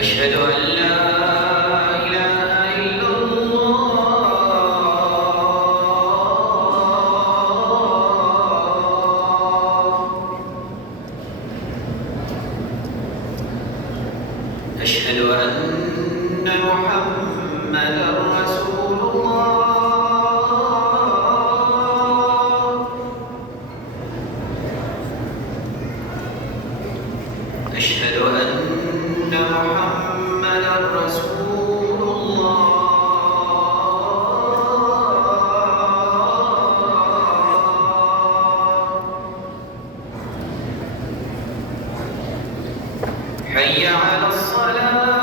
أشهد أن لا إله إلا الله. أشهد أن محمدًا رسول الله. أشهد أن محمدًا رسول الله. حي على الصلاة.